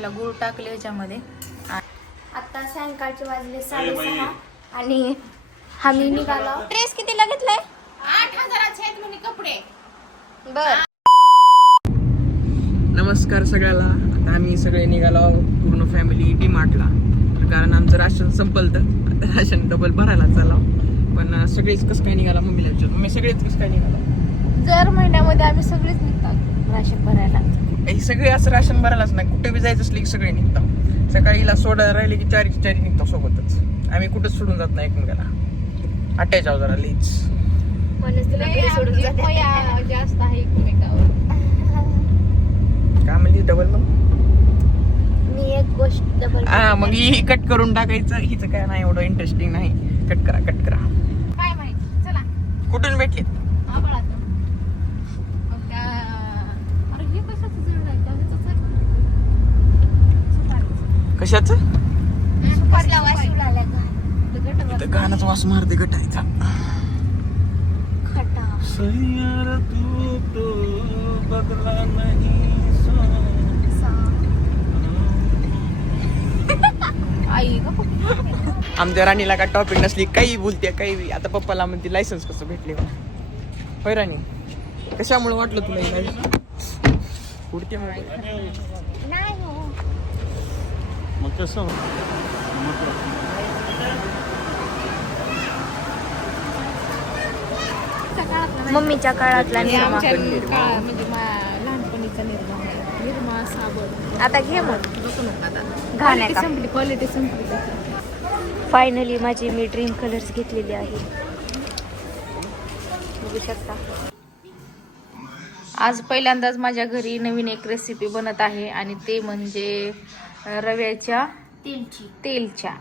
करायला गूळ टाकले ह्याच्यामध्ये. आता सायंकाळचे वाजले 6:30 आणि आम्ही निघालो. ड्रेस कितीला घेतलाय? 8,000चे आहेत म्हणे कपडे. बर. नमस्कार सगळ्याला. आता आम्ही सगळे निघालो पूर्ण फॅमिली डीमार्टला, कारण आमचं राशन संपलतं. आता राशन डबल भरायला चाललो. पण सगळेच कसं काय निघाला मम्मीला विचारतो. मम्मी सगळेच कसं काय निघाला? दर महिन्यामध्ये आम्ही सगळेच निघतात राशन भरायला. हे सगळे असं राशन भरायलाच नाही, कुठे बी जायचं असलं की सगळे निघतात. सकाळी हिला सोडायला राहिले की चारी निघतो सोबतच. आम्ही कुठंच सोडून जात नाही एकमेकाला. अटॅच आहोत जरा लीच. जास्त आहे एकमेकावर. काय म्हणजे डबल? मग मी एक गोष्ट डबल. हा, मग ही कट करून टाकायचं. हिचं काय नाही एवढं इंटरेस्टिंग नाही. कट करा. काय माहिती. चला. कुठून भेटली? कशाच? गाण्याचा वास मारते गटायचा. बदला नाही. आमच्या राणीला काय टॉपिक नसली काही बोलते काही. आता पप्पाला म्हणते लायसन्स कसं भेटले. होय राणी, कशामुळे वाटलं तुला उडते नाही हो. मग कसं? मम्मीच्या काळातला निर्मा. म्हणजे लहानपणीचा निर्मा साबण. आता घे मग. क्वालिटी संपली. फायनली माझी मी ड्रीम कलर्स घेतलेली आहे, बघू शकता. आज पहिल्यांदाच माझ्या घरी नवीन एक रेसिपी बनत आहे आणि ते म्हणजे रव्याच्या तेलच्या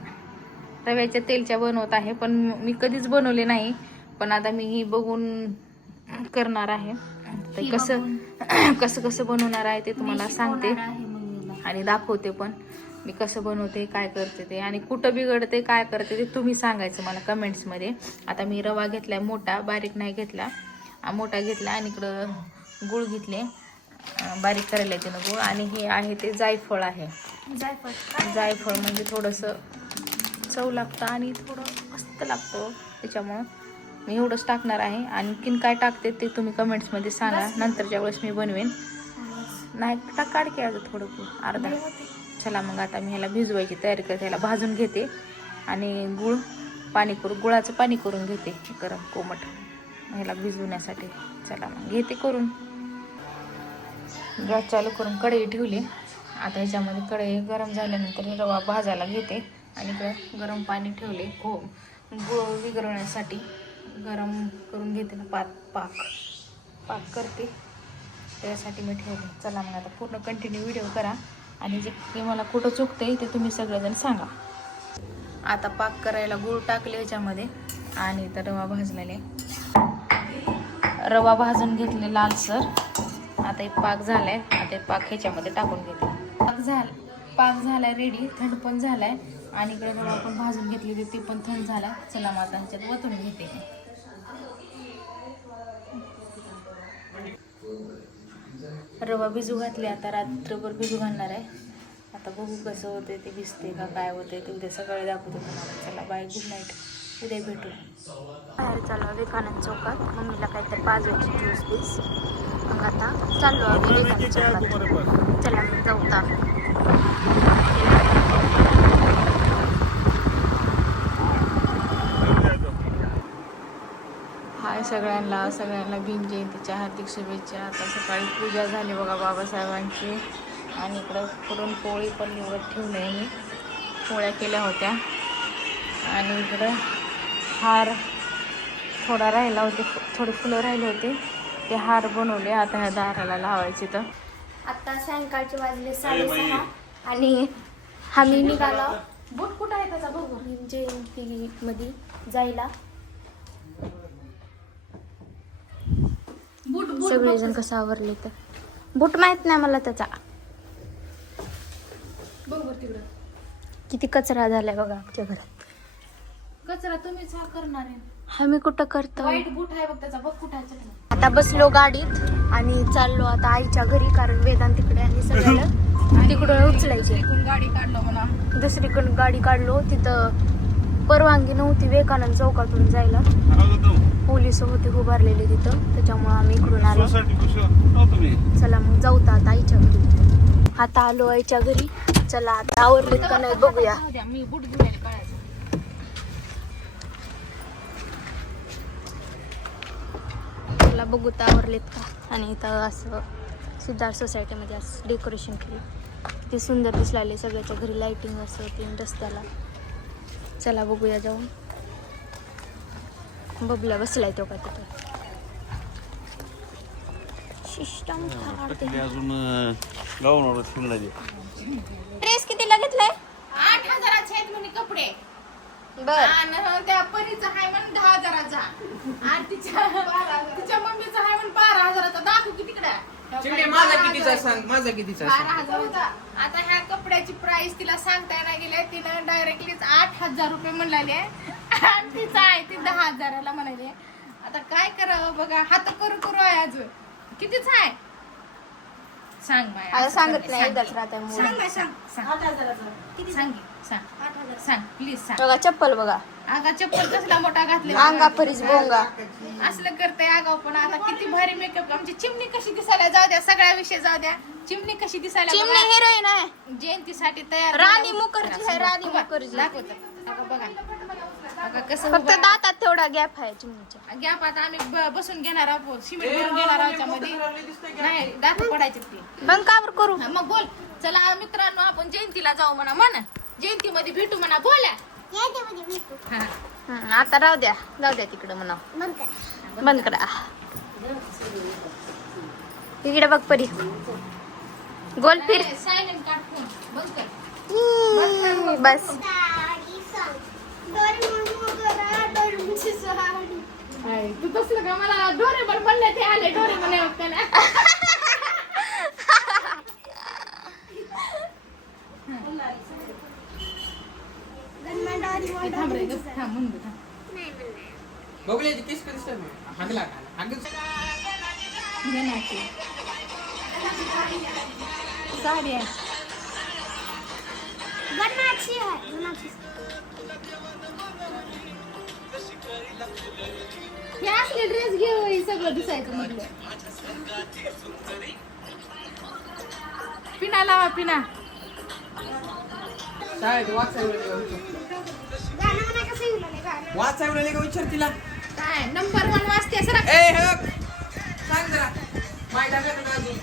बनवत आहे. पण मी कधीच बनवले नाही, पण आता मी ही बघून करणार आहे. तर कसं बनवणार आहे ते तुम्हाला सांगते आणि दाखवते पण मी कसं बनवते, काय करते ते, आणि कुठं बिघडते काय करते ते तुम्ही सांगायचं मला कमेंट्समध्ये. आता मी रवा घेतलाय मोठा, बारीक नाही घेतला. मोठा घेतला आणि इकडं गूळ घेतले, बारीक करायला येते ना गूळ. आणि हे आहे ते जायफळ आहे. जायफळ म्हणजे थोडंसं चव लागतं आणि थोडं मस्त लागतं, त्याच्यामुळं मी एवढंच टाकणार आहे. आणखीन काय टाकते ते तुम्ही कमेंट्समध्ये सांगा, नंतरच्या वेळेस मी बनवेन. नाही काढ की आज थोडं अर्धा. चला मग आता मी ह्याला भिजवायची तयारी करते. ह्याला भाजून घेते आणि गुळाचं पाणी करून घेते गरम कोमट ह्याला भिजवण्यासाठी. चला मग घेते करून. गॅस चालू करून कढई ठेवली. आता ह्याच्यामध्ये कढई गरम झाल्यानंतर रवा भाजायला घेते आणि इकडं गरम पाणी ठेवले गुळ विघळण्यासाठी. गरम करून घेते ना पाक करते त्यासाठी मी ठेवले. चला मग आता पूर्ण कंटिन्यू व्हिडिओ करा आणि जे मला कुठं चुकते ते तुम्ही सगळेजण सांगा. आता पाक करायला गूळ टाकले ह्याच्यामध्ये आणि तर रवा भाजून घेतले लालसर. आता एक पाक झालाय. आता पाक ह्याच्यामध्ये टाकून घेते. पाक झालाय रेडी, थंड पण झालाय आणि इकडे रवा पण भाजून घेतली ती पण थंड झालाय. चला मग आता ह्याच्यात वतून घेते. रवा भिजू घातले, आता रात्रभर भिजू घालणार आहे. आता बघू कसं होते ते, भिजते का काय होते ते उद्या सकाळी दाखवते तुम्हाला. चला बाय, गुड नाईट, उद्या भेटू. बाहेर चालू विवेकानंद चौकात, मम्मीला काहीतरी पाजवायची ज्यूस पीस. मग आता चाललो आम्ही विवेकानंद चौकात. चला मग जाऊ आता. हाय सगळ्यांना भीम जयंतीच्या हार्दिक शुभेच्छा. आता सकाळी पूजा झाली बघा बाबासाहेबांची आणि इकडं पुरणपोळी पण निवडत ठेवली आहे. मी पोळ्या केल्या होत्या आणि इकडं हार थोडा राहिला होते, थोडे फुलं राहिले होते ते हार बनवले. आता ह्या दाराला लावायचे. तर आता सायंकाळचे वाजले 6:30 आणि आम्ही निघालो. बूट कुठं आहे त्याचा बघू. भीम जयंती मध्ये जायला. सगळेजण कसं आवरले तर बूट माहित नाही मला त्याचा. बघ तिकडं किती कचरा झालाय बघा आमच्या घरात. कचरा तुम्हीच करणार आहे. आम्ही कुठं करतो. वाईट बूट आहे बघ त्याचा, बघ कुठं आहे. आता बसलो गाडीत आणि चाललो आता आईच्या घरी, कारण वेदांत तिकडे आहे सगळ्याला. तिकडून उचलायची. गाडी काढलो म्हणा. दुसरीकडून गाडी काढलो. तिथं परवानगी नव्हती विवेकानंद चौकातून जायला. पोलिस होते उभारलेले तिथं, त्याच्यामुळे आम्ही इकडून आलो. चला मग जाऊ तर आता आईच्या घरी. आता आलो आईच्या घरी. चला आता आवरलेत का नाही बघूया. मी बुट घेऊन काढायचं. चला बघू तर आवरलेत का. आणि इथं असं सिद्धार्थ सोसायटीमध्ये असं डेकोरेशन केली. किती सुंदर दिसले सगळ्याच्या घरी लाइटिंग असं तीन रस्त्याला. चला बघूया जाऊन. बबल्या बसलाय तो का तिथं. सिस्टम अजून गावावर शिवून ड्रेस कितीला घेतलाय? 8,000चे आहेत म्हणे कपडे. बर. आणि त्या परीचा आहे म्हण 10,000चा. आणि तिच्या मम्मीचा आहे म्हण 12,000चा. दाखवू की तिकडे चिमणे माझा कितीचा सांग, माझा कितीचा सांग. 12,000चा. आता ह्या कपड्याची प्राइस तिला सांगता नाही गेले. तिनं डायरेक्टलीच 8,000 रुपये म्हणाले. आणि तिचा आहे ती 10,000ला म्हणाले. आता काय करावं बघा. हात करू करू आहे अजून. कितीच आहे सांग माया. आता सांगत नाही एकदाच राहते. सांग प्लीज सांग. बघा चप्पल बघा. आगा चप्पल कसला मोठा घातले. अंगा परीच बोंगा. असलं करते आगाव. पण आता किती भारी मेकअप. आमची चिमणी कशी दिसायला जाऊ द्या. सगळ्या विषय जाऊ द्या. चिमणी कशी दिसायला चिमणी बघा. हिरोईन आहे. जयंतीसाठी तयार राणी मुखर्जी आहे. राणी मुखर्जी. दाखवत बघा. बघा कसं फक्त दातात तेवढा गॅप आहे चिमणीच्या. गॅप. आता आम्ही बसून घेणार आहोत. सिमेंट भरून घेणार आहोत मध्ये. नाही दात पडायचे ते. मग का बरं करू. हा, मग बोल. चला मित्रांनो आपण जयंतीला जाऊ म्हणा. जयंतीमध्ये भेटू म्हणा. बोला. हा. आता राहू द्या. जाऊ द्या तिकडे म्हणा. बंद करा. इकडे बघ परी. गोल फिर. सायलेंट काढ फोन. बंद कर. बस. तू तसलं का मला डोरेमॉन म्हणलं ते आले. डोरेमॉन आहे वाटतं ना. थांब रे, थांब म्हणून दे, थांब. बघूया केस कधी सर हागला हागच. गणाची साडी आहे. हे असले ड्रेस घेऊ. हे सगळं दिसायचं म्हटलं. पिना लावा पिना. शाळेत वाचायला का विचार तिला. काय नंबर 1 वाजते सर. ए हक सांग जरा माय टाकत अजून.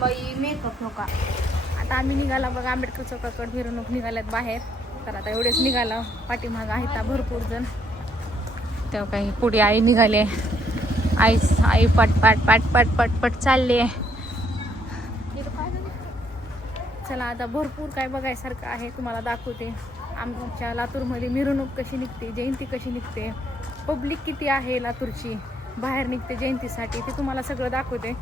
बाई मेकअप नका. आता आम्ही निघाला बघा. आंबेडकर चौकाकडे मिरवणूक निघाल्यात बाहेर. तर आता एवढेच निघाला. पाठीमागं आहेत भरपूर जण. तेव्हा काही पुढे आई निघाले. आई पटपट पटपट पटपट चालले. चला आता भरपूर काय बघायसारखं आहे. तुम्हाला दाखवते. आमच्या लातूरमध्ये मिरवणूक कशी निघते. जयंती कशी निघते. पब्लिक किती आहे लातूरची बाहेर निघते जयंतीसाठी. ते तुम्हाला सगळं दाखवते.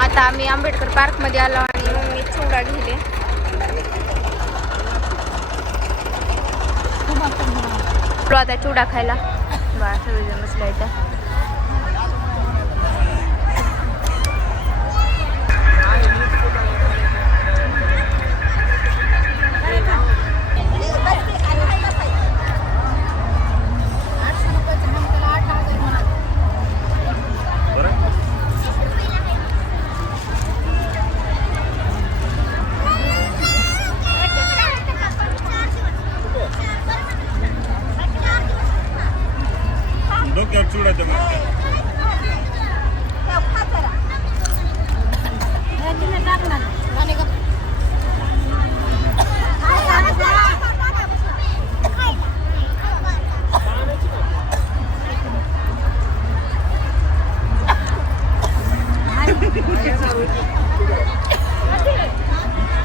आता आम्ही आंबेडकर पार्कमध्ये आलो आणि मी चिवडा घेतले. आता चिवडा खायला. बा सगळेजण बसले इथं. डोक्यावर चिवड्याचं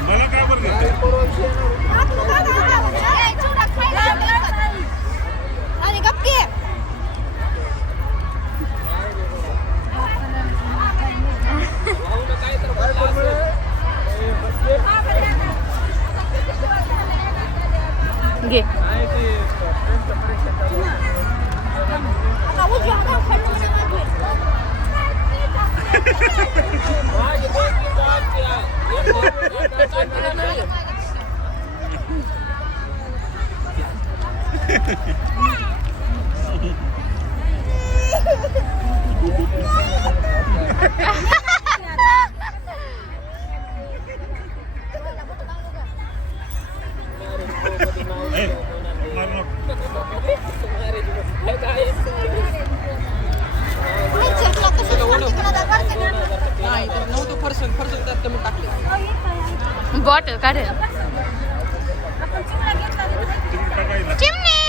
मला काय बरं घे. नाही तर नव्हतं फरसन त्यात तुम्ही टाकले. बॉटल काढेल चिमणी.